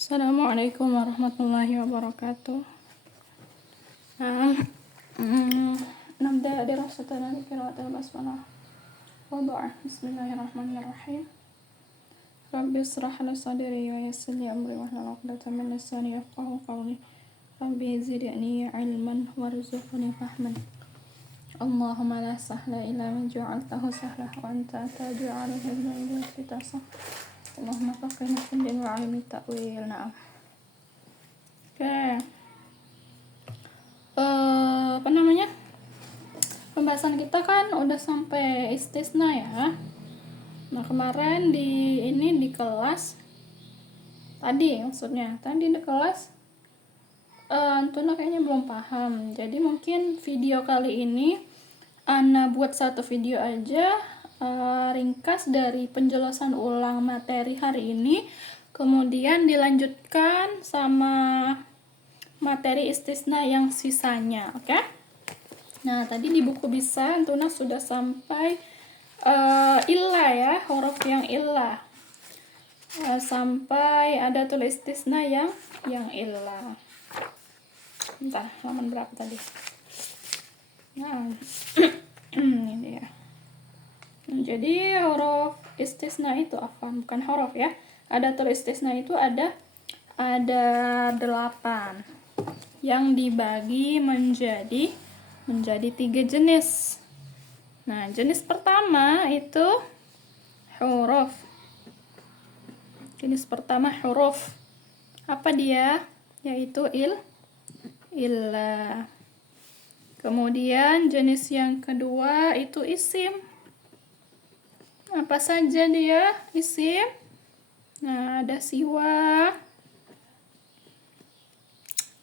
Assalamualaikum warahmatullahi wabarakatuh. Nah, نبدأ دراستنا بقراءة البسملة. وضع بسم الله الرحمن الرحيم. رب اشرح لي صدري ويسر لي أمري واحلل عقدة من لساني يفقهوا قولي. رب زدني علما وارزقني فهما. اللهم لا سهل إلا ما جعلته سهلا وأنت تجعل الحزن إذا شئت سهلا. اللهم فقهنا في الدين وعلمنا التأويل. Nah. Oke. Apa namanya? Pembahasan kita kan udah sampai istisna ya. Nah, kemarin di kelas tadi di kelas Antuna kayaknya belum paham. Jadi mungkin video kali ini Ana buat satu video aja ringkas dari penjelasan ulang materi hari ini, kemudian dilanjutkan sama materi istisna yang sisanya, oke? Nah, tadi di buku bisa Antuna sudah sampai illah ya, huruf yang illah. Sampai ada tulis istisna yang illah. Bentar, halaman berapa tadi? Nah, ini dia. Jadi huruf istisna itu bukan huruf ya. Ada tulis istisna itu ada 8 yang dibagi menjadi 3 jenis. Nah, jenis pertama itu huruf. Jenis pertama huruf. Apa dia? Yaitu illah. Kemudian jenis yang kedua itu isim. Apa saja dia isim? Nah, ada siwa,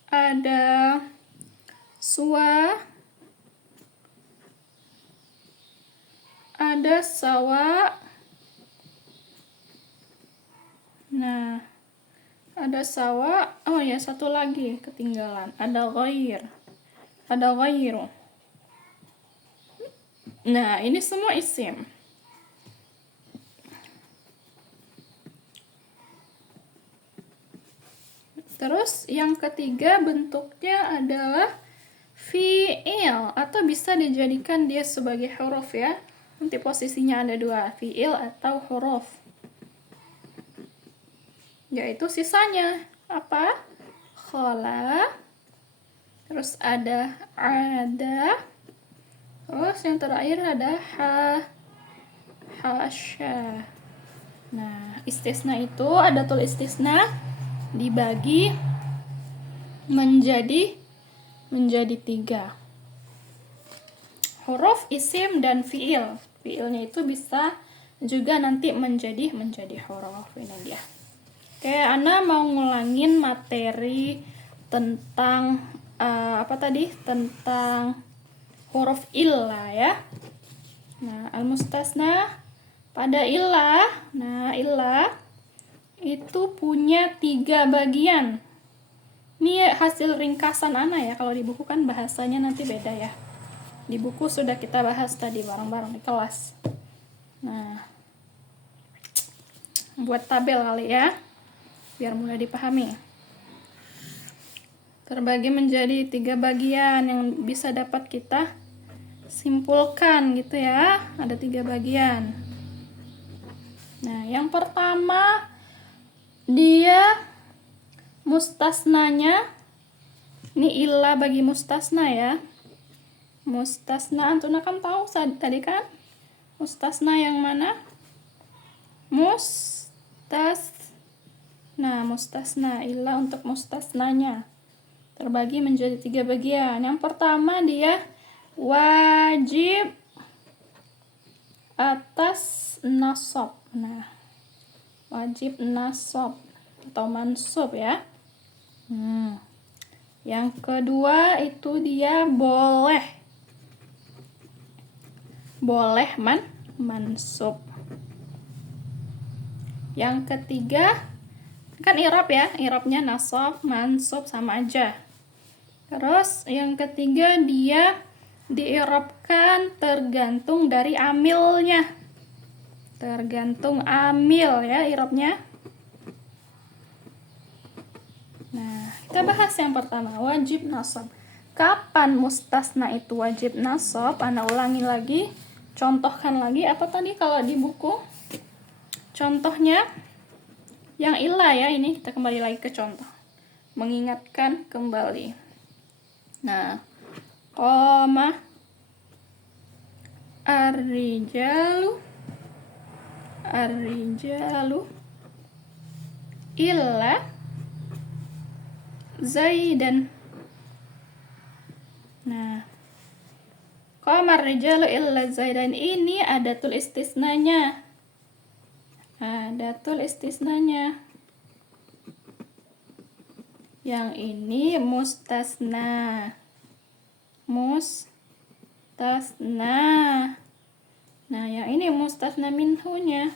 ada suwa, ada sawa. Nah, ada sawa. Oh ya, satu lagi ketinggalan. Ada ghair. Ada ghairu. Nah, ini semua isim. Terus yang ketiga bentuknya adalah fi'il atau bisa dijadikan dia sebagai huruf ya. Nanti posisinya ada 2, fi'il atau huruf. Yaitu sisanya apa? Khala. Terus ada ada. Terus yang terakhir ada hasya. Nah, istisna itu ada tulis istisna dibagi menjadi 3. Huruf, isim, dan fi'il. Fi'ilnya itu bisa juga nanti menjadi huruf. Ini dia. Oke, Ana mau ngulangin materi tentang tentang huruf illah ya. Nah, al-mustasna pada illah. Nah, illah itu punya 3 bagian. Ini hasil ringkasan Ana ya. Kalau di buku kan bahasanya nanti beda ya. Di buku sudah kita bahas tadi bareng-bareng di kelas. Nah, buat tabel kali ya, biar mudah dipahami. Terbagi menjadi 3 bagian yang bisa dapat kita simpulkan gitu ya. Ada 3 bagian. Nah, yang pertama dia mustasnanya. Ini illah bagi mustasna ya. Mustasna Antuna kan tahu tadi kan? Mustasna yang mana? Mustasna illah untuk mustasnanya terbagi menjadi 3 bagian. Yang pertama dia wajib atas nasab. Nah, wajib nasab atau mansub ya. Yang kedua itu dia boleh mansub. Yang ketiga kan i'rab ya, i'rabnya nasab, mansub sama aja. Terus yang ketiga dia di'irabkan tergantung dari amilnya. Tergantung amil ya i'rabnya. Nah, kita bahas yang pertama, wajib nasab. Kapan mustasna itu wajib nasab? Ana ulangi lagi, contohkan lagi. Apa tadi kalau di buku? Contohnya yang ilah ya, ini kita kembali lagi ke contoh. Mengingatkan kembali. Nah, qama ar-rijalu illa Zaidan. Nah, qamar rijalu illa Zaidan ini adatul istisnanya. Adatul istisnanya. Yang ini mustasna. Mustasna. Nah, yang ini mustasna minhunya.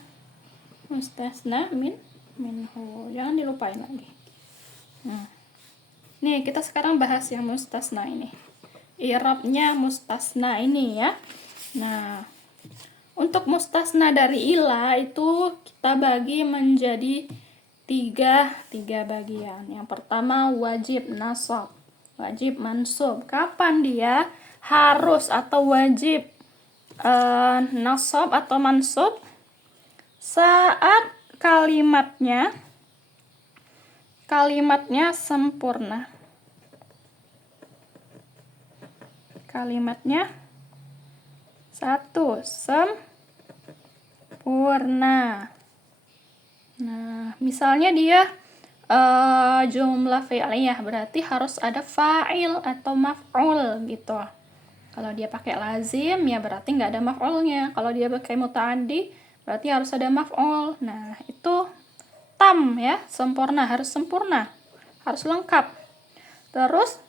Mustasna minhu. Jangan dilupain lagi. Nah. Nih, kita sekarang bahas yang mustasna ini. I'rabnya mustasna ini ya. Nah, untuk mustasna dari ila itu kita bagi menjadi tiga bagian. Yang pertama wajib nasab, wajib mansub. Kapan dia harus atau wajib nasab atau mansub? Saat kalimatnya sempurna. Kalimatnya satu, sempurna. Nah, misalnya dia jumlah fi'liyah, berarti harus ada fa'il atau maf'ul gitu. Kalau dia pakai lazim ya berarti nggak ada maf'ulnya. Kalau dia pakai muta'addi berarti harus ada maf'ul. Nah, itu tam ya, sempurna, harus lengkap. Terus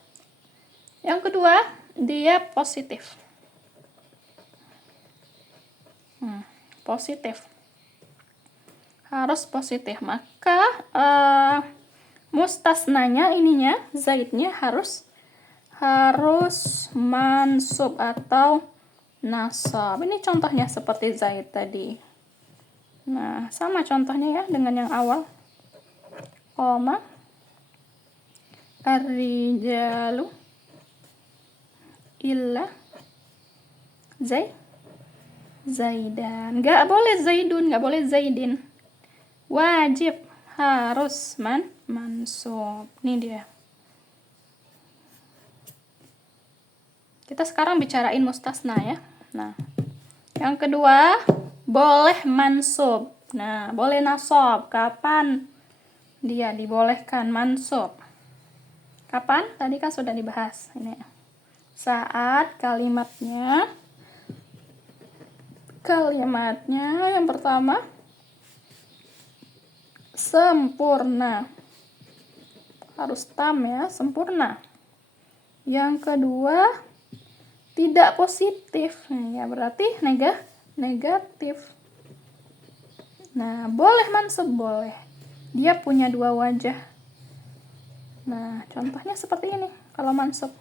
yang kedua, dia positif. Positif. Harus positif. Maka mustasnanya ininya, zaidnya harus mansub atau nasab. Ini contohnya seperti zaid tadi. Nah, sama contohnya ya dengan yang awal. Qama ar-rijalu illa Zaidan. Nggak boleh zaidun, nggak boleh zaidin. Wajib harus mansub. Ini dia. Kita sekarang bicarain mustasna ya. Nah, yang kedua boleh mansub. Nah, boleh nasab. Kapan dia dibolehkan mansub? Kapan? Tadi kan sudah dibahas. Ini. Saat kalimatnya yang pertama sempurna. Harus tam ya, sempurna. Yang kedua tidak positif. Ya berarti negatif. Nah, boleh mansub, boleh. Dia punya dua wajah. Nah, contohnya seperti ini. Kalau mansub,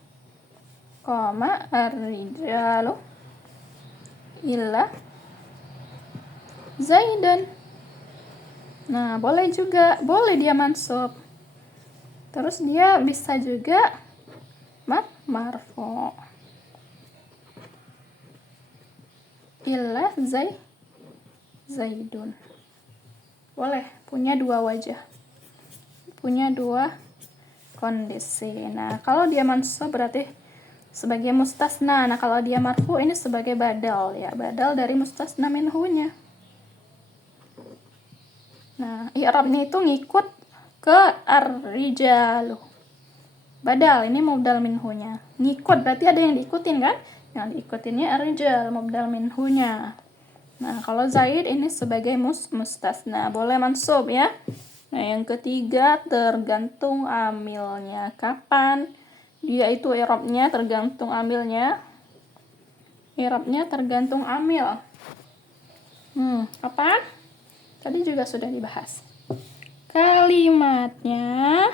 qama ar-rijalu illa Zaidan. Nah, boleh juga, boleh dia mansub. Terus dia bisa juga marfu. Illa Zaidun. Boleh, punya dua wajah. Punya dua kondisi. Nah, kalau dia mansub berarti sebagai mustasna. Nah, kalau dia marfu ini sebagai badal ya, badal dari mustasna minhunya. Nah, i'rabnya itu ngikut ke ar-rijalu. Badal ini mubdal minhunya. Ngikut berarti ada yang diikutin kan? Yang diikutinnya ar-rijal, mubdal minhunya. Nah, kalau Zaid ini sebagai mustasna, boleh mansub ya. Nah, yang ketiga tergantung amilnya. Kapan dia itu i'rabnya tergantung amilnya? I'rabnya tergantung amil. Kapan? Tadi juga sudah dibahas. Kalimatnya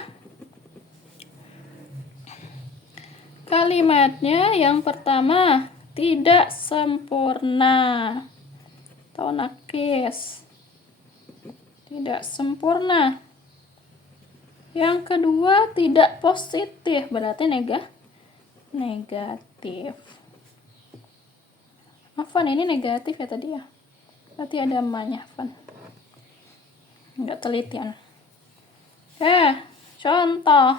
yang pertama tidak sempurna atau nakis. Tidak sempurna. Yang kedua tidak positif, berarti negatif. Afan, ini negatif ya tadi ya. Berarti ada ma-nya, Afan. Enggak telitian. Contoh.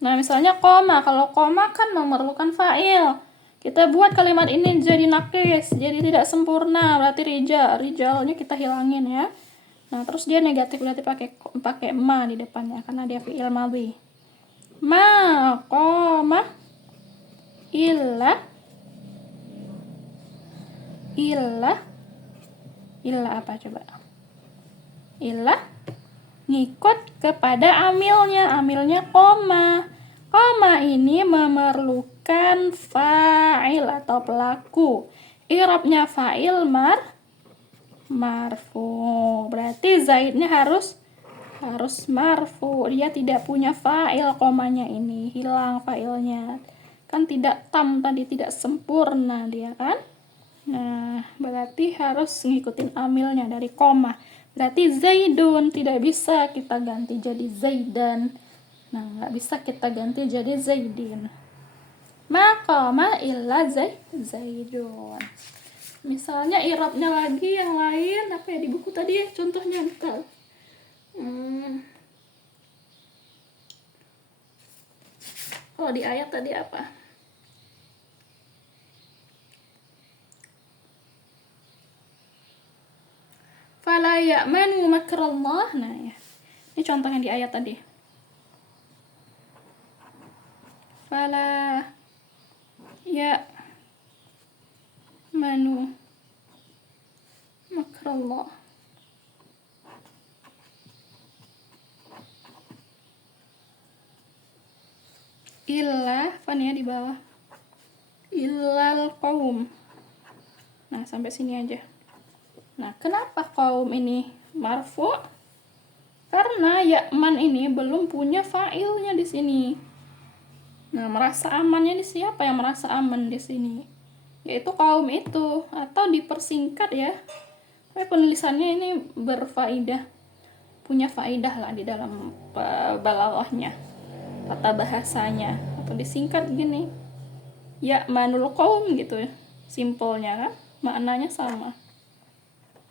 Nah, misalnya koma. Kalau koma kan memerlukan fa'il. Kita buat kalimat ini jadi nakis, jadi tidak sempurna. Berarti rijalnya kita hilangin ya. Nah, terus dia negatif, berarti pakai ma di depannya karena dia fi'il madhi. Ma qama illa apa coba? Illa ngikut kepada amilnya koma. Koma ini memerlukan fa'il atau pelaku. I'rabnya fa'il marfu. Berarti zaidnya harus marfu. Dia tidak punya fa'il, komanya ini hilang fa'ilnya. Kan tidak tam tadi, tidak sempurna dia kan? Nah, berarti harus ngikutin amilnya dari koma. Berarti zaidun tidak bisa kita ganti jadi zaidan. Nah, nggak bisa kita ganti jadi zaidin. Maqama illa zaidun. Misalnya i'rabnya lagi yang lain, apa ya di buku tadi ya contohnya entar. Kalau di ayat tadi apa? Fala ya'manu makrallah. Nah ya. Ini contoh yang di ayat tadi. Fala ya'manu makrallah. Illa, ya di bawah. Illal qaum. Nah, sampai sini aja. Nah, kenapa kaum ini marfu? Karena ya'man ini belum punya fa'ilnya di sini. Nah, merasa amannya di siapa yang merasa aman di sini? Yaitu kaum itu, atau dipersingkat ya. Tapi penulisannya ini berfaedah. Punya faedah lah di dalam balaghahnya, tata bahasanya. Atau disingkat gini. Ya'manul qaum gitu ya. Simpelnya kan, maknanya sama.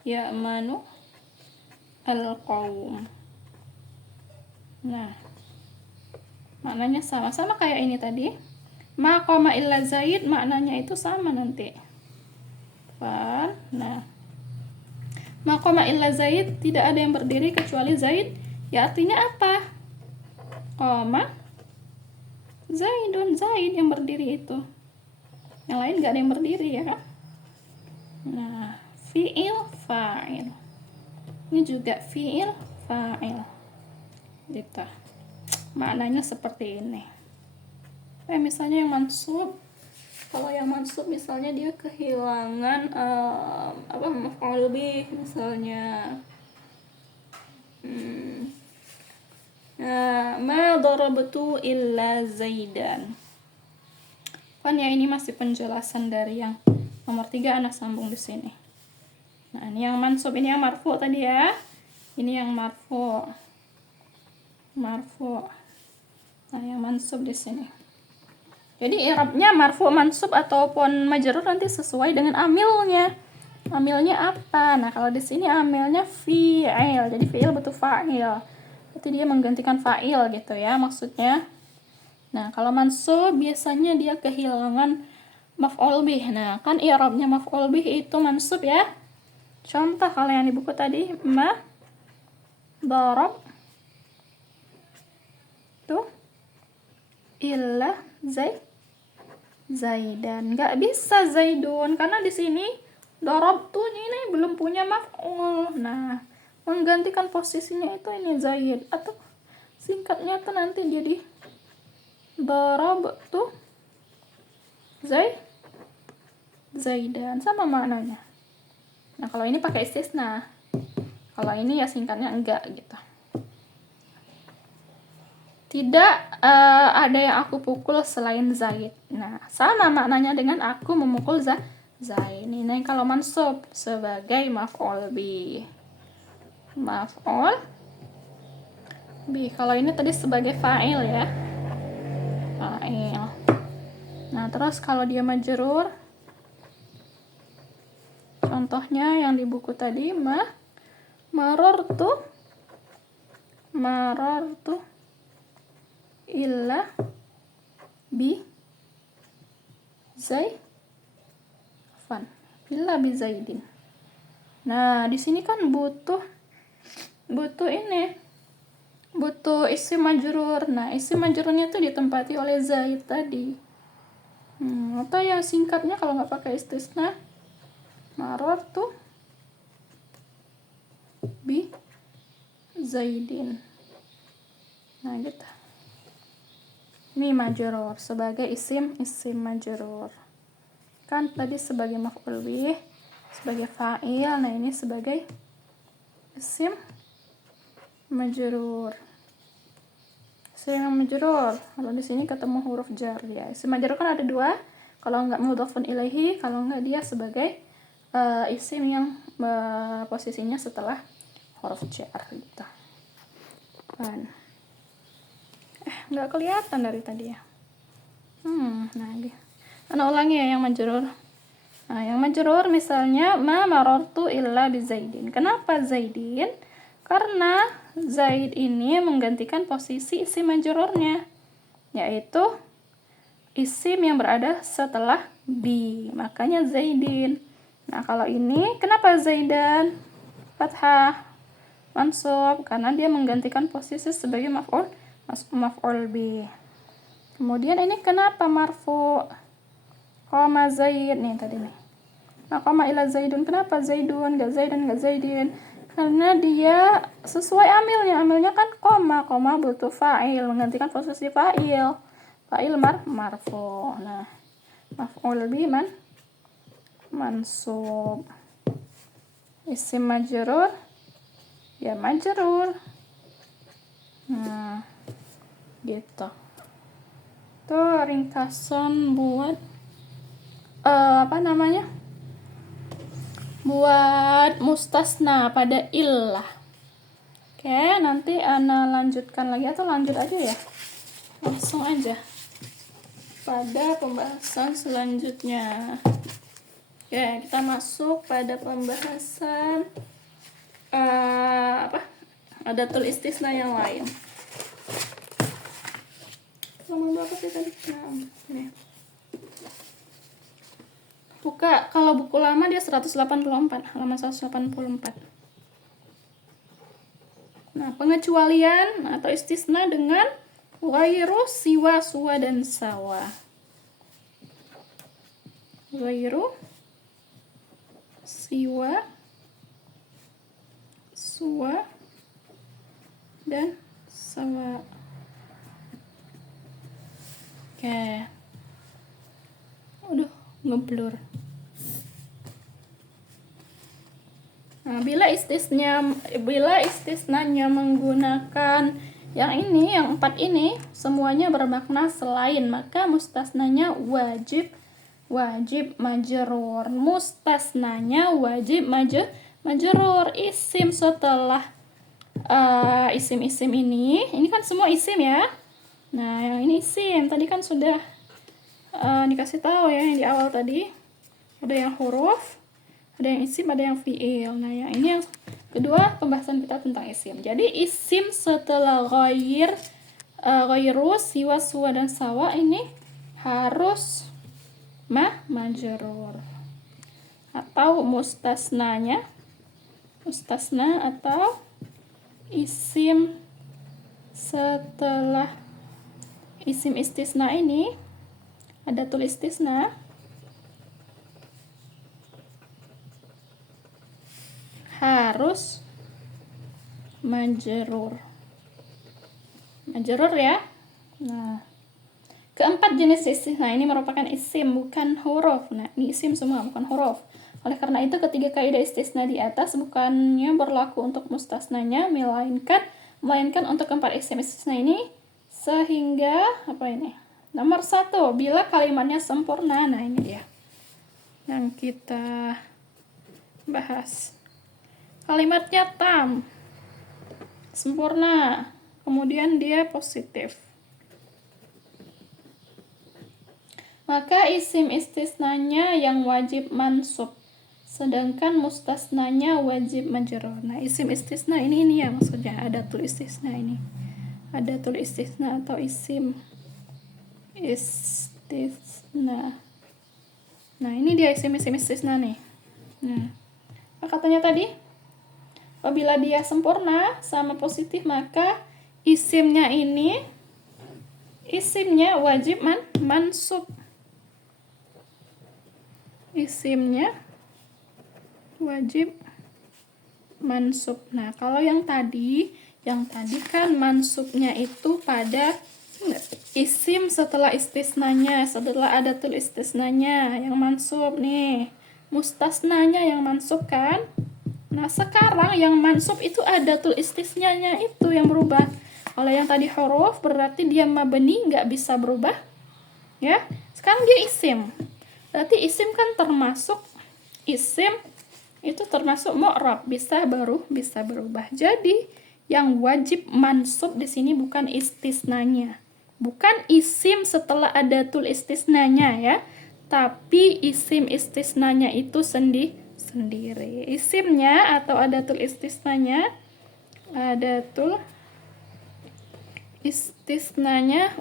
Ya'manu al-qaum. Nah, maknanya sama kayak ini tadi. Ma qama illa zaid, maknanya itu sama nanti. Nah, ma qama illa zaid, tidak ada yang berdiri kecuali zaid. Ya artinya apa? Qama zaidun, zaid yang berdiri itu. Yang lain gak ada yang berdiri ya kan? Nah, fi'il fa'il. Ini juga fi'il fa'il. Gitu. Maknanya seperti ini. Misalnya yang mansub. Kalau yang mansub misalnya dia kehilangan maf'ul bih misalnya. Ma darabtu illa zaidan. Kan ya ini masih penjelasan dari yang nomor 3 anak sambung di sini. Nah, ini yang mansub, ini yang marfu tadi ya. Ini yang marfu. Nah, yang mansub di sini. Jadi i'rabnya marfu, mansub ataupun majrur nanti sesuai dengan amilnya. Amilnya apa? Nah, kalau di sini amilnya fi'il. Jadi fi'il butuh fa'il. Berarti dia menggantikan fa'il gitu ya maksudnya. Nah, kalau mansub biasanya dia kehilangan maf'ul bih. Nah, kan i'rabnya maf'ul bih itu mansub ya. Contoh kalau yang di buku tadi, ma darab tuh illa zaidan. Nggak bisa zaidun karena di sini darab tuh ini belum punya maf'ul. Nah, menggantikan posisinya itu ini zaid, atau singkatnya tuh nanti jadi darab tuh zaidan, sama maknanya. Nah, kalau ini pakai istisna. Kalau ini ya singkatnya enggak gitu. Tidak ada yang aku pukul selain Zaid. Nah, sama maknanya dengan aku memukul Zaid. Ini kalau mansub sebagai maf'ul bih. Maf'ul bi. Kalau ini tadi sebagai fa'il ya, fa'il. Nah terus kalau dia majrur, contohnya yang di buku tadi, marartu illa bi zaidin. Nah, di sini kan butuh isim majrur. Nah, isim majrurnya itu ditempati oleh Zaid tadi. Atau yang singkatnya kalau nggak pakai istisna, marartu bi Zaidin. Nah, gitu. Ini majrur sebagai isim majrur. Kan tadi sebagai maf'ul bih, sebagai fa'il. Nah, ini sebagai isim majrur. Isim majrur. Kalau di sini ketemu huruf jar ya. Isim majrur kan ada dua. Kalau nggak mudhafun ilaihi, kalau nggak dia sebagai isim yang posisinya setelah huruf jar gitu. Kan. Nggak kelihatan dari tadi ya. Nah, gitu. Ana ulangi ya yang majrur. Nah, yang majrur misalnya ma marartu illa bi Zaidin. Kenapa Zaidin? Karena Zaid ini menggantikan posisi isim majrurnya, yaitu isim yang berada setelah bi. Makanya Zaidin. Nah, kalau ini kenapa Zaidan? Fathah mansub karena dia menggantikan posisi sebagai maf'ul bi. Kemudian ini kenapa marfu? Qama Zaid nih tadi nih. Nah, qama ila Zaidun. Kenapa Zaidun? Gak Zaidan, gak Zaidin. Karena dia sesuai amilnya. Amilnya kan qama. Qama butuh fa'il. Menggantikan posisi fa'il. Fa'il marfu. Nah, maf'ul bi mansub. Isim majrur. Ya majrur. Nah, gitu. Itu ringkasan buat buat mustasna pada illah. Oke, nanti Ana lanjutkan lagi atau lanjut aja ya, langsung aja pada pembahasan selanjutnya. Oke, kita masuk pada pembahasan adatul istisna yang lain. Halaman berapa sih tadi? Nah, nih. Buka, kalau buku lama dia 184, halaman 184. Nah, pengecualian atau istisna dengan ghairu, siwa, suwa, dan sawa. Ghairu, siwa, suwa, dan sawa. Oke. Aduh, ngeblur. Nah, bila istisnanya menggunakan yang ini, yang 4 ini, semuanya bermakna selain, maka mustasnanya wajib majrur. Mustasnanya wajib majrur. Isim setelah isim-isim ini kan semua isim ya. Nah, yang ini isim. Tadi kan sudah dikasih tahu ya yang di awal tadi. Ada yang huruf, ada yang isim, ada yang fi'il. Nah, yang ini yang kedua pembahasan kita tentang isim. Jadi isim setelah ghairu, siwa, suwa, dan sawa ini harus majrur. Atau mustasna atau isim setelah isim istisna ini adatul istisna harus majrur ya. Nah, keempat jenis istisna ini merupakan isim, bukan huruf. Nah, ini isim semua, bukan huruf. Oleh karena itu, ketiga kaidah istisna di atas bukannya berlaku untuk mustasnanya, melainkan untuk keempat isim istisna ini. Sehingga nomor 1, bila kalimatnya sempurna. Nah, ini dia yang kita bahas. Kalimatnya tam, sempurna. kemudian dia positif. Maka isim istisnanya yang wajib mansub, sedangkan mustasnanya wajib majrur. Nah, isim istisna ini ya maksudnya, adatul istisna ini. Adatul istisna atau isim istisna. Nah, ini dia isim-isim istisna nih. Nah, apa katanya tadi? Apabila dia sempurna sama positif, maka isimnya wajib mansub. Isimnya wajib mansub. Nah, kalau yang tadi kan mansubnya itu pada isim setelah istisnanya, setelah adatul istisnanya yang mansub nih. Mustasnanya yang mansub kan? Nah, sekarang yang mansub itu adatul istisnanya itu yang berubah. Kalau yang tadi huruf berarti dia mabni, nggak bisa berubah. Ya, sekarang dia isim. Berarti isim kan termasuk isim itu termasuk mu'rab, bisa berubah. Jadi yang wajib mansub di sini bukan istisnanya, bukan isim setelah adatul istisnanya ya, tapi isim istisnanya itu sendiri. Isimnya atau adatul istisnanya,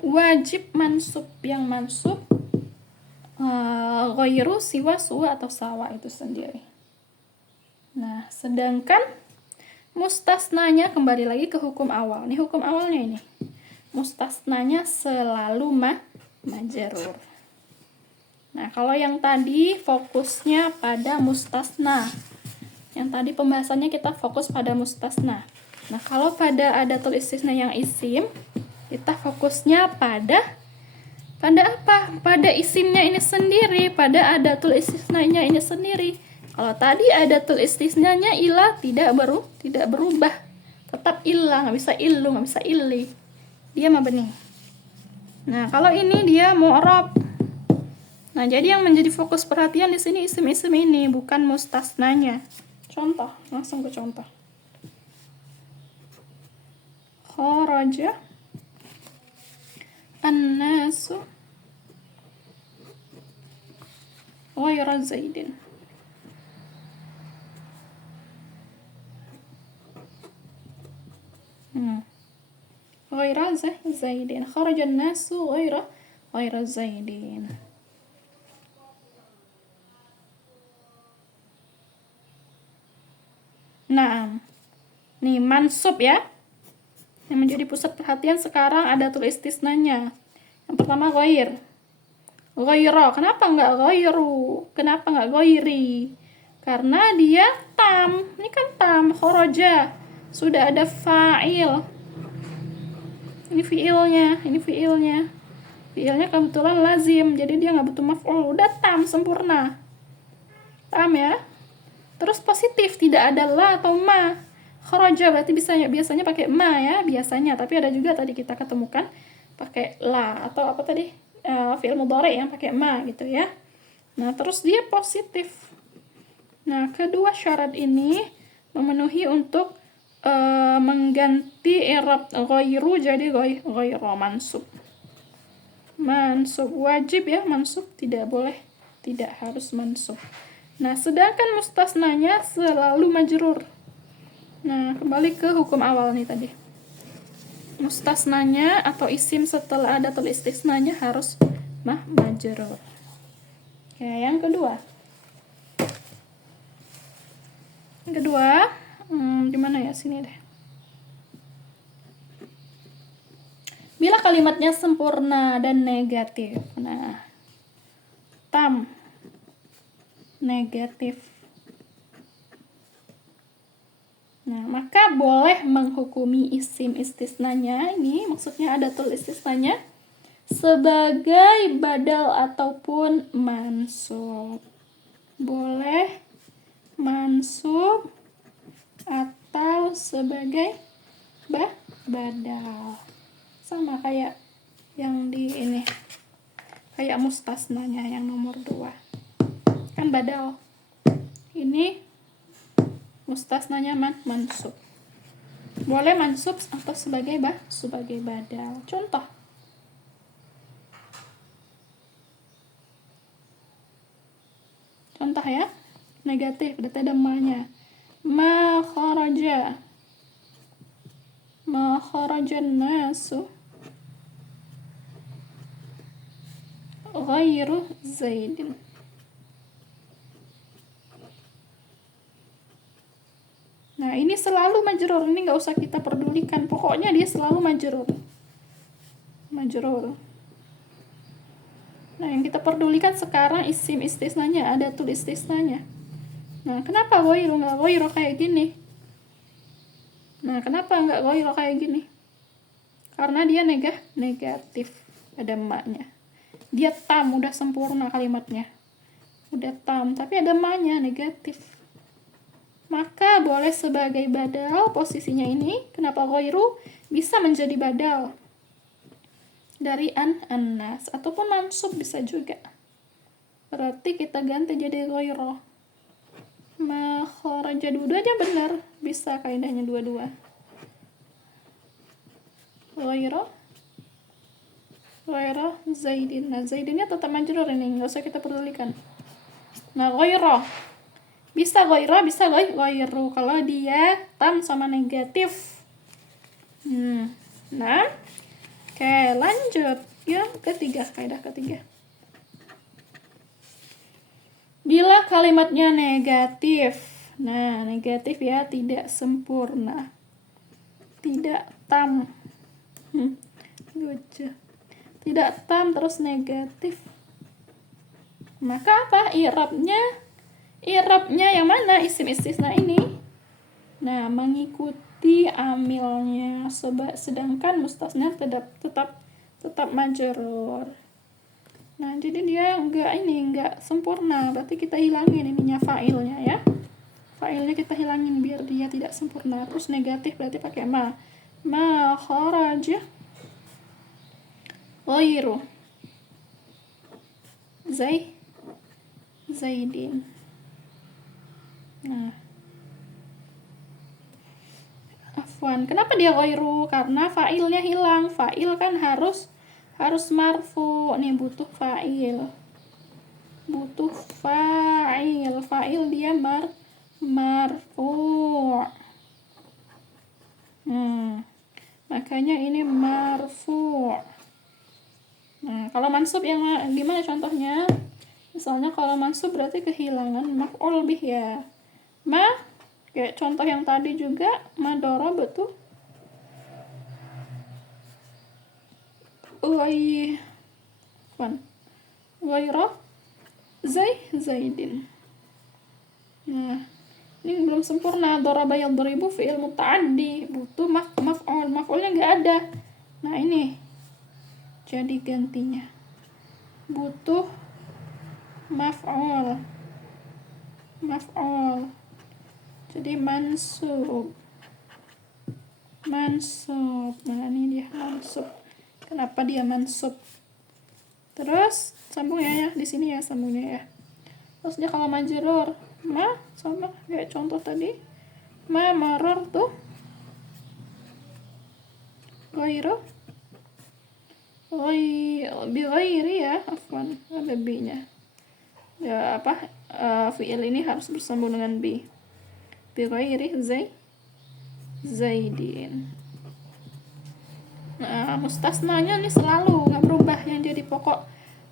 wajib mansub, yang mansub ghairu siwa suwa atau sawa itu sendiri. Nah, sedangkan mustasnanya kembali lagi ke hukum awal. Nih hukum awalnya ini. Mustasnanya selalu majrur. Nah, kalau yang tadi fokusnya pada mustasna. Yang tadi pembahasannya kita fokus pada mustasna. Nah, kalau pada adatul istisna yang isim, kita fokusnya pada apa? Pada isimnya ini sendiri, pada adatul istisnanya ini sendiri. Kalau tadi adatul istisnanya ilah tidak berubah, tetap ilah, nggak bisa ilu, nggak bisa ili, dia mabni. Nah, kalau ini dia mu'rab. Nah, jadi yang menjadi fokus perhatian di sini isim-isim ini, bukan mustasnanya. Contoh, langsung ke contoh. Kharaja an-nasu ghayra Zaidin. Ghayra Zaidin. Kharaja an-nasu ghayra Zaidin. Nah, nih mansub ya. Yang menjadi pusat perhatian sekarang adatul istisnanya. Yang pertama ghair. Ghaira, kenapa enggak ghairu? Kenapa enggak ghairi? Karena dia tam. Ini kan tam, kharaja. Sudah ada fa'il. Ini fiilnya. Fiilnya kebetulan lazim, jadi dia nggak butuh maf'ul. Udah tam, sempurna. Tam ya. Terus positif, tidak ada la atau ma. Kharaja berarti biasanya pakai ma ya, biasanya. Tapi ada juga tadi kita ketemukan pakai la atau apa tadi? Fi'il mudhari yang pakai ma gitu ya. Nah, terus dia positif. Nah, kedua syarat ini memenuhi untuk mengganti i'rab ghairu jadi ghairu mansub. Mansub wajib ya, mansub tidak harus mansub. Nah, sedangkan mustasnanya selalu majrur. Nah, kembali ke hukum awal nih tadi. Mustasnanya atau isim setelah adatul istisnanya harus majrur. Ya, yang kedua. Gimana ya, sini deh. Bila kalimatnya sempurna dan negatif. Nah, tam negatif. Nah, maka boleh menghukumi isim istisnanya, ini maksudnya adatul istisnanya, sebagai badal ataupun mansub. Boleh mansub atau sebagai badal. Sama kayak yang di ini. Kayak mustasnanya yang nomor 2. Kan badal. Ini mustasnanya mansub. boleh mansub atau sebagai badal. Contoh, ya, negatif, berarti ada ma-nya. Ma kharajan nasu ghairu zaidin. Nah, ini selalu majrur, ini nggak usah kita pedulikan, pokoknya dia selalu majrur. Nah, yang kita pedulikan sekarang isim istisnanya, ada tulis istisnanya. Nah, kenapa ghairu nggak ghairu kayak gini? Nah, kenapa nggak ghairu kayak gini? Karena dia negatif, ada ma-nya. Dia tam, udah sempurna kalimatnya. Udah tam, tapi ada ma-nya, negatif. Maka boleh sebagai badal posisinya ini. Kenapa ghairu? Bisa menjadi badal dari an-nas ataupun mansub bisa juga. Berarti kita ganti jadi ghairu. Ma kharaja, dua-dua aja benar, bisa kaidahnya dua-dua. Ghairu zaidin. Nah, zaidinnya tetap majrur ini, nggak usah kita pedulikan. Nah, ghairu bisa ghairu, bisa ghairu kalau dia tam sama negatif. Nah, oke, lanjut yang ketiga, kaidah ketiga. Bila kalimatnya negatif, nah negatif ya, tidak sempurna, tidak tam, tidak tam terus negatif, maka apa? I'rabnya yang mana? Isim istisna ini. Nah, mengikuti amilnya, sedangkan mustasna tetap majrur. Nah, jadi dia enggak sempurna, berarti kita hilangin ininya fa'ilnya ya. Fa'ilnya kita hilangin biar dia tidak sempurna. Terus negatif berarti pakai ma kharaja ghairu zaidin. Nah, afwan, kenapa dia ghairu? Karena fa'ilnya hilang. Fa'il kan harus marfu, nih butuh fa'il. Fa'il dia marfu. Makanya ini marfu. Nah, kalau mansub yang gimana contohnya? Misalnya kalau mansub berarti kehilangan maf'ul bih ya. Kayak contoh yang tadi juga, ma daraba tuh ghairu zaidin. Nah, ini belum sempurna. Daraba yadribu fi'il muta'addi, butuh maf'ulnya nggak ada. Nah, ini jadi gantinya butuh maf'ul, jadi mansub. Nah, ini dia mansub. Kenapa dia mansub? Terus sambung ya, di sini ya sambungnya ya. Terus dia kalau majrur, sama kayak contoh tadi, maror tuh ghairu bi ghairi ya, afwan, ada bi-nya. Ya fi'il ini harus bersambung dengan bi ghairi zaidin. Nah, mustasnanya nih selalu nggak berubah. Yang jadi pokok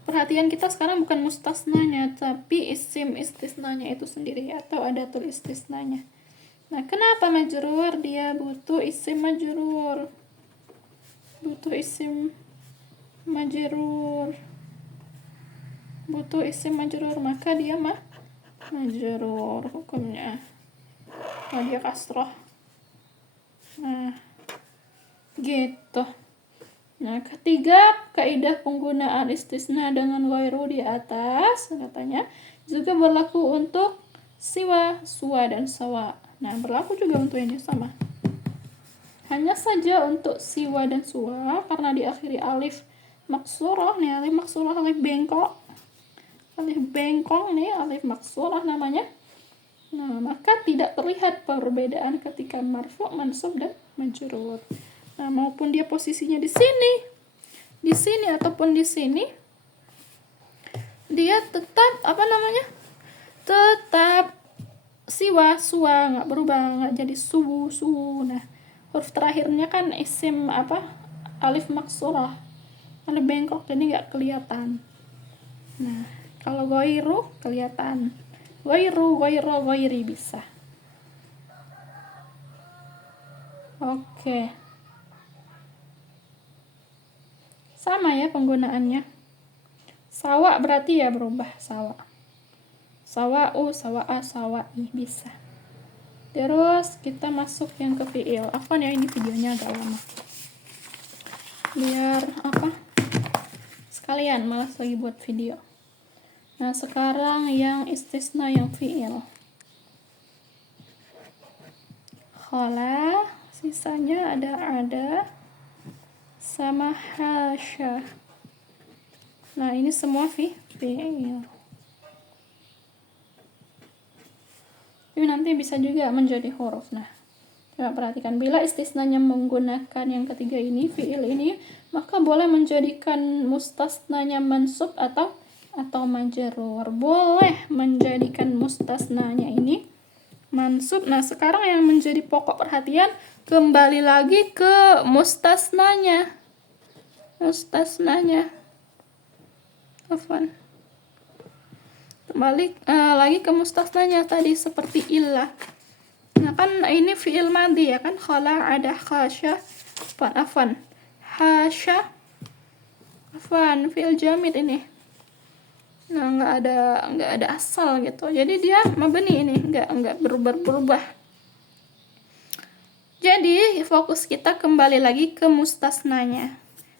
perhatian kita sekarang bukan mustasnanya, tapi isim istisnanya itu sendiri atau adatul istisnanya. Nah, kenapa majrur? Dia butuh isim majrur. Maka dia majrur hukumnya. Dia kasroh. Nah, gitu. Nah, ketiga, kaidah penggunaan istisna dengan ghairu di atas katanya juga berlaku untuk siwa, suwa, dan sawa. Nah, berlaku juga untuk ini sama. Hanya saja untuk siwa dan suwa karena diakhiri alif maksurah nih, alif maksurah, alif bengkong nih, alif maksurah namanya. Nah, maka tidak terlihat perbedaan ketika marfu, mansub, dan majrur. Nah, maupun dia posisinya di sini ataupun di sini, dia tetap tetap suwa, nggak berubah, nggak jadi su. Nah, huruf terakhirnya kan isim alif maksurah, alif bengkok, jadi nggak kelihatan. Nah, kalau goiru kelihatan, goiri bisa. Oke, sama ya penggunaannya. Sawa berarti ya berubah, sawa, sawa'u, sawa'a, sawa'i, bisa. Terus kita masuk yang ke fi'il. Afwan ya, ini videonya agak lama, biar sekalian malas lagi buat video. Nah, sekarang yang istisna, yang fi'il. Khala, sisanya ada sama hasya. Nah, ini semua fi'il. Ini nanti bisa juga menjadi huruf. Nah, coba perhatikan, bila istisnanya menggunakan yang ketiga ini, fi'il ini, maka boleh menjadikan mustasnanya mansub atau majrur. Boleh menjadikan mustasnanya ini mansub. Nah, sekarang yang menjadi pokok perhatian, kembali lagi ke mustasnanya. Kembali lagi ke mustasnanya tadi, seperti illah. Nah, kan ini fi'il madhi ya kan, khala, ada, khasya, hasya, fi'il jamid ini. Nah, nggak ada asal gitu, jadi dia mabni ini, nggak berubah. Jadi fokus kita kembali lagi ke mustasnanya,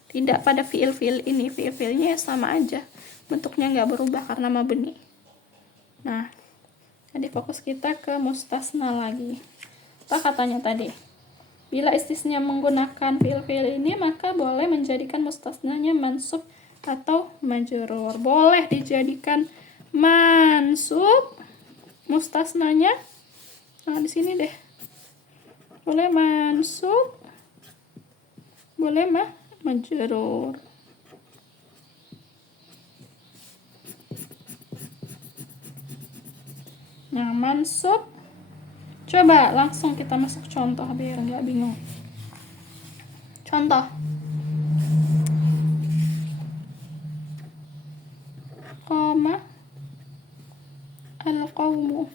tidak pada fi'il ini. Fi'ilnya sama aja, bentuknya nggak berubah karena mabni. Nah, jadi fokus kita ke mustasna lagi. Apa katanya tadi? Bila istisna menggunakan fi'il ini, maka boleh menjadikan mustasnanya mansub atau majrur. Boleh dijadikan mansub mustasnanya. Nah, di sini deh. Boleh mansub, boleh majrur. Nah, mansub, coba langsung kita masuk contoh biar nggak bingung. Contoh, qama al-qawmu,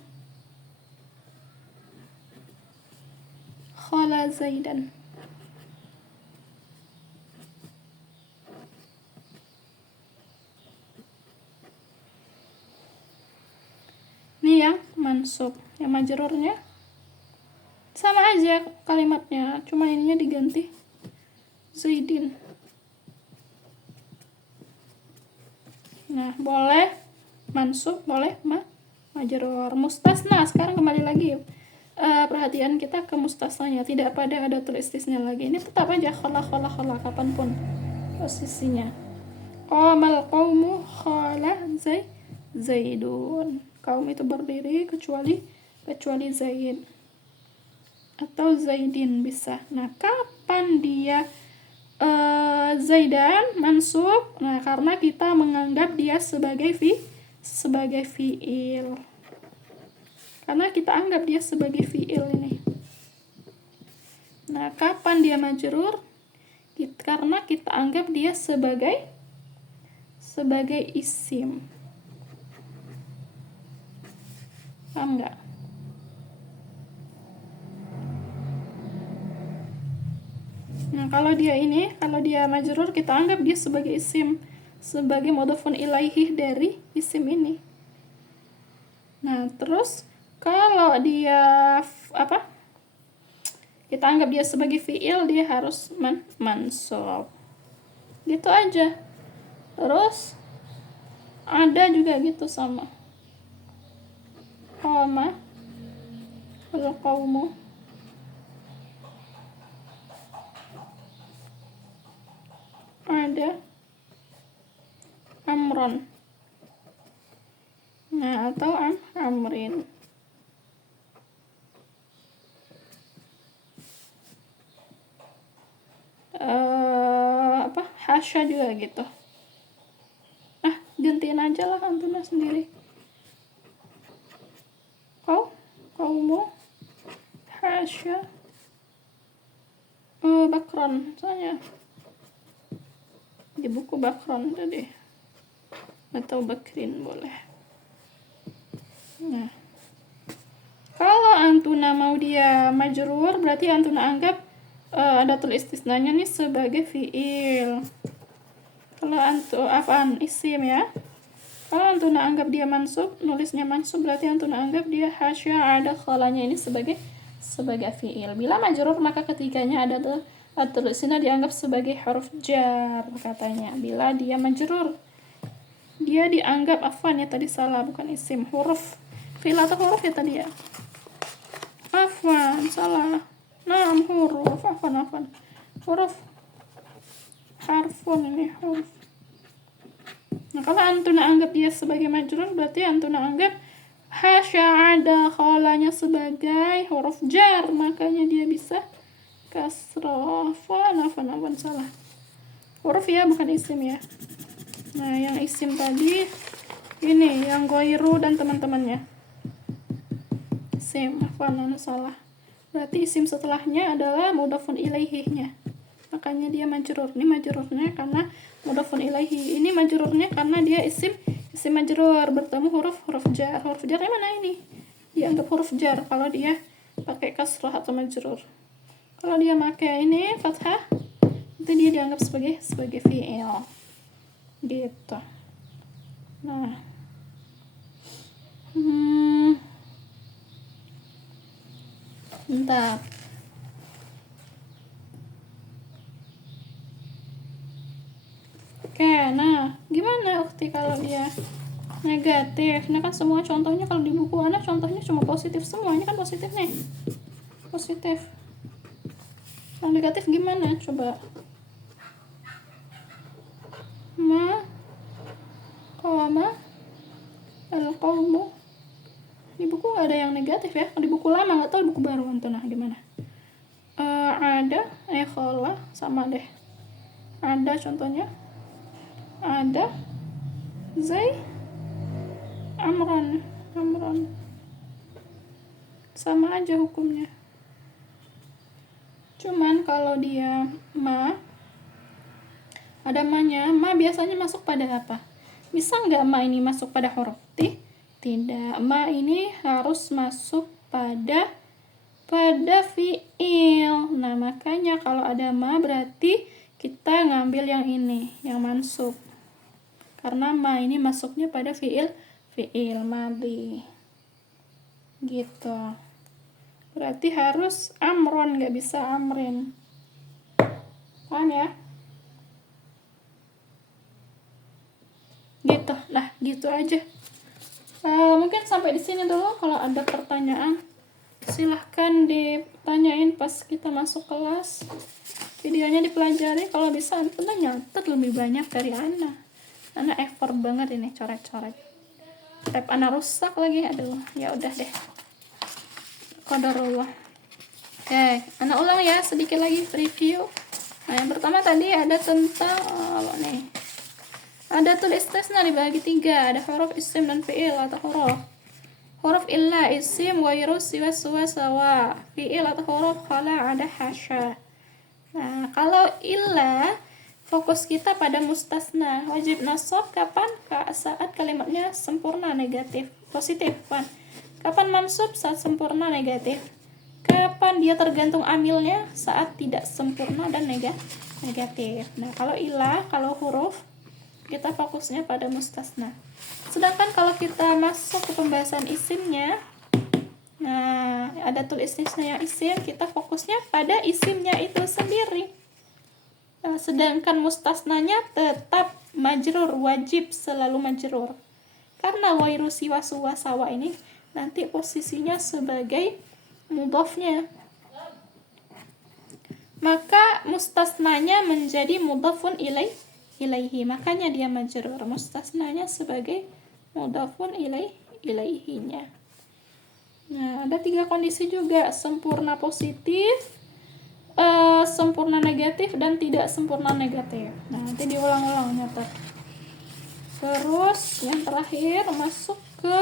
khala zaidan. Ini yang mansub. Yang majrurnya sama aja kalimatnya, cuma ininya diganti zaidin. Nah, boleh mansub, boleh majrur. Mustasna, sekarang kembali lagi perhatian kita ke mustasnanya, tidak pada ada istisna lagi. Ini tetap aja khala kapanpun posisinya. Qamal qaumu khala zaidun. Kaum itu berdiri kecuali Zaid atau Zaidin bisa. Nah, kapan dia Zaidan mansub? Nah, karena kita menganggap dia sebagai fi'il. Karena kita anggap dia sebagai fi'il ini. Nah, kapan dia majrur? Karena kita anggap dia sebagai isim. Paham nggak? Nah, kalau dia majrur, kita anggap dia sebagai isim, sebagai mudhofun ilaihi dari isim ini. Nah, terus kalau dia kita anggap dia sebagai fi'il, dia harus mansub. Gitu aja. Terus ada juga gitu sama. Qama al-qawmu, ada amron. Nah, atau amrin. hasya juga gitu. Gantiin aja lah antuna sendiri. Kaumu hasya bakron soalnya di buku bakron tadi, atau bakrin boleh. Nah, kalau antuna mau dia majrur, berarti antuna anggap adatul istisnanya nih sebagai fiil. Kalau isim ya. Kalau antuna anggap dia mansub, nulisnya mansub, berarti antuna anggap dia hasya ada khalanya ini sebagai fiil. Bila majrur, maka ketiganya adatul istisna dianggap sebagai huruf jar katanya. Bila dia majrur, dia dianggap tadi salah, bukan isim, huruf fiil atau huruf ya tadi ya. Salah. Huruf huruf harfun ini huruf. Nah, kalau antuna anggap dia sebagai majrur, berarti antuna anggap hasya ada khalanya sebagai huruf jar, makanya dia bisa kasroh. Salah. Huruf ya, bukan isim ya. Nah, yang isim tadi ini yang goiru dan teman-temannya. Isim, salah. Berarti isim setelahnya adalah mudhafun ilaihihnya. Makanya dia majrur. Ini majrurnya karena mudhafun ilaihi. Ini majrurnya karena dia isim majrur bertemu huruf jar. Huruf jarnya mana ini? Dianggap huruf jar kalau dia pakai kasrah atau majrur. Kalau dia pakai ini fathah, itu dia dianggap sebagai fi'il. Gitu. Nah. Bentar. Oke, nah gimana ukti kalau dia negatif? Ini kan semua contohnya kalau di buku anak contohnya cuma positif semua. Ini kan positif nih. Positif. Yang negatif gimana? Coba. Qama al-qawmu. Di buku gak ada yang negatif ya. Di buku lama, gak tahu di buku baru antuna gimana. Ada khala sama deh. Ada contohnya. Ada amron sama aja hukumnya. Cuman kalau dia ada ma-nya, ma biasanya masuk pada apa? Bisa nggak ma ini masuk pada huruf tidak, ma ini harus masuk pada fiil. Nah, makanya kalau ada ma berarti kita ngambil yang ini, yang mansub. Karena ma ini masuknya pada fiil madhi. Gitu. Berarti harus amron, nggak bisa amrin. Paham ya? Gitu. Nah, gitu aja. Mungkin sampai di sini dulu. Kalau ada pertanyaan, silahkan ditanyain pas kita masuk kelas. Videonya dipelajari. Kalau bisa, Ana nyatet lebih banyak dari Ana. Ana effort banget ini coret-coret. Tab Ana rusak lagi. Aduh, ya udah deh. Qadarullah. Oke, Ana ulang ya sedikit lagi review. Nah, yang pertama tadi ada tentang ada tulis istisna dibagi 3. Ada huruf isim dan fi'il atau huruf. Huruf illa isim ghairu siwa sawa. Fi'il atau huruf khala ada hasya. Nah, kalau illa fokus kita pada mustasna. Wajib nasab kapan? Saat kalimatnya sempurna negatif, positif kan. Kapan mansub? Saat sempurna negatif. Kapan dia tergantung amilnya? Saat tidak sempurna dan negatif. Nah, kalau illa, kalau huruf kita fokusnya pada mustasna. Sedangkan kalau kita masuk ke pembahasan isimnya, nah, ada tulis istisna yang isim, kita fokusnya pada isimnya itu sendiri. Nah, sedangkan mustasnanya tetap majrur, wajib selalu majrur. Karena wairu siwa suwa sawa ini nanti posisinya sebagai mudhafnya. Maka mustasnanya menjadi mudhafun ilaihi, makanya dia majrur. Mustasnanya sebagai mudhafun ilaihinya. Nah, ada 3 kondisi juga. Sempurna positif, sempurna negatif dan tidak sempurna negatif. Nah, nanti diulang-ulang nyatet. Terus yang terakhir masuk ke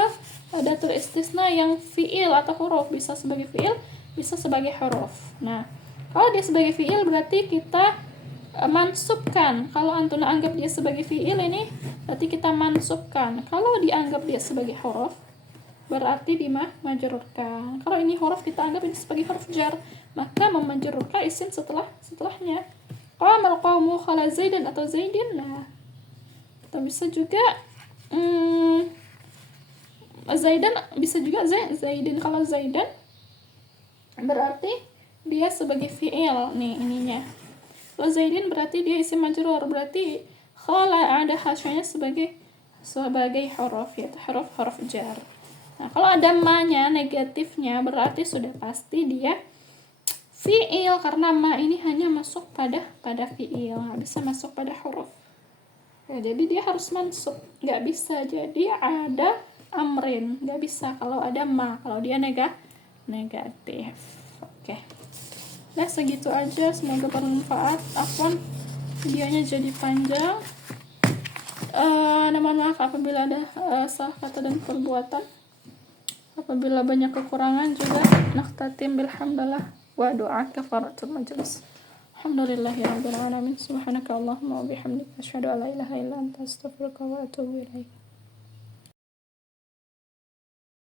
adatul istisna yang fiil atau huruf, bisa sebagai fiil, bisa sebagai huruf. Nah, kalau dia sebagai fiil berarti kita mansubkan. Kalau antum anggap dia sebagai fiil ini berarti kita mansubkan. Kalau dianggap dia sebagai huruf berarti dimajrurkan. Kalau ini huruf kita anggap ini sebagai huruf jar, maka memajrurkan isim setelahnya. Qamal qaumu khala Zaidan atau Zaidin. Nah, atau bisa juga Zaidan, bisa juga Zaidin. Kalau Zaidan berarti dia sebagai fi'il nih ininya. Kalau Zaidin berarti dia isim majrur, berarti khala ada hasyanya sebagai huruf, yaitu huruf jar. Nah, kalau ada ma-nya negatifnya berarti sudah pasti dia fi'il, karena ma ini hanya masuk pada fi'il, nggak bisa masuk pada huruf. Ya, jadi dia harus mansub, nggak bisa jadi ada amrin, nggak bisa kalau ada ma, kalau dia negatif. Oke. Nah, segitu aja, semoga bermanfaat. Afwan, videonya jadi panjang. Mohon maaf apabila ada salah kata dan perbuatan. Apabila banyak kekurangan juga, naqtatim bilhamdalillah wa doa kafaratul majlis. Alhamdulillahirabbil alamin. Subhanaka Allahumma wa bihamdika asyhadu an la ilaha illa anta astaghfiruka wa atubu ilaik.